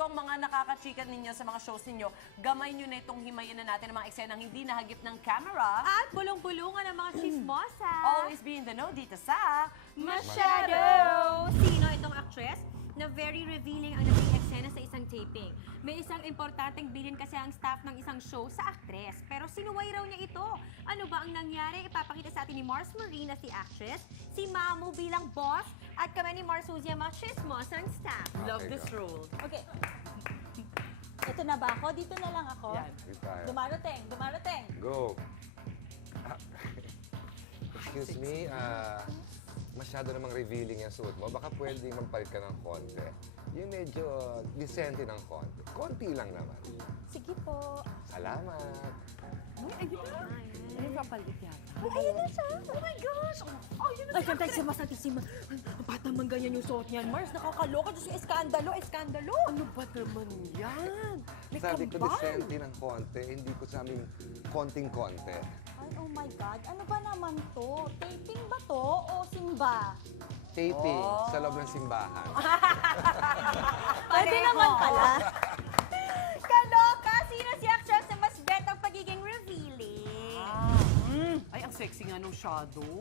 ko ang mga nakakachikan ninyo sa mga shows ninyo, gamay nyo na itong himayin na natin ang mga eksenang hindi nahagip ng camera. At bulong-bulungan ng mga chismosa. Always be in the know dito sa Masyado! Sino itong actress na very revealing ang naging eksena sa isang taping? May isang importanteng bilin kasi ang staff ng isang show sa aktres. Pero sinuway raw niya ito. Ano ba ang nangyari? Ipapakita sa atin ni Mars Marina si actress, si Mamu bilang boss, at kami ni Mars Uzia, mga chismosang staff. Love this role. Okay. Ito na ba ako? Dito na lang ako? Yan. Dumarating, dumarating. Go. Excuse me, masyado namang revealing yung suit mo. Baka pwedeng magpalit ka ng konti. Yung medyo decente ng konti. Konti lang naman. Sige po. Salamat. Ano yung kapalit yata? Ay, ayun na siya. Oh my gosh. Oh, yun na Ay, kantay si Mars natin si Mars. Ang bata man ganyan yung suot niyan. Mars, nakakaloka. Diyos yung eskandalo, eskandalo. Ano ba naman yan? May Sabi ko kambal. decente ng konti, hindi ko sabing konting-konti. Ay, oh my God. Ano ba naman to? Taping ba to o simba? Taping sa loob ng simbahan. Pwede naman pala. Kaloka! Sino si actress na mas bet ang pagiging revealing? Ay, ang sexy nga nung shadow.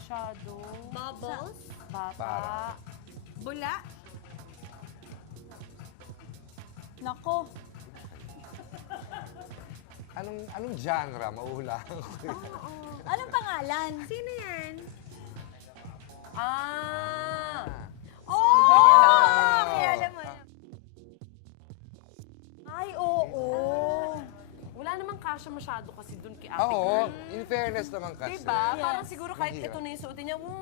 Shadow. Bubbles? Bata. Para. Bula? Nako. Anong genre? Mauhulaan ko. Anong pangalan? Sino yan? Ah! Oh! Kaya alam mo. Ay, oo. Wala namang kasya masyado kasi dun kay Ate Oo, Girl. in fairness naman kasi. Diba? Yes. Parang siguro kahit Mahirap. ito na yung suotin niya, Mahirap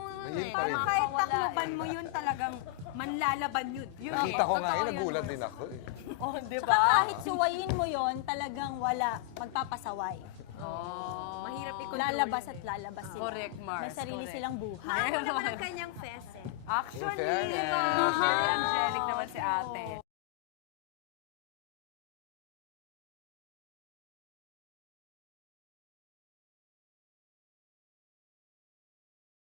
pa Parang rin. kahit makakawala takloban eh. mo yun talagang manlalaban yun. Nakita ko nga Totoo yun, yan, nagulat Mars. din ako eh. Oh, di Saka ba? kahit suwayin mo yon, talagang wala. Magpapasaway. Oh. Mahirap i-control. Lalabas at lalabas sila. Correct, Mars. May sarili Correct. silang buhay. Maano naman ang kanyang fest eh. Actually, In fairness. diba? Very angelic naman si ate.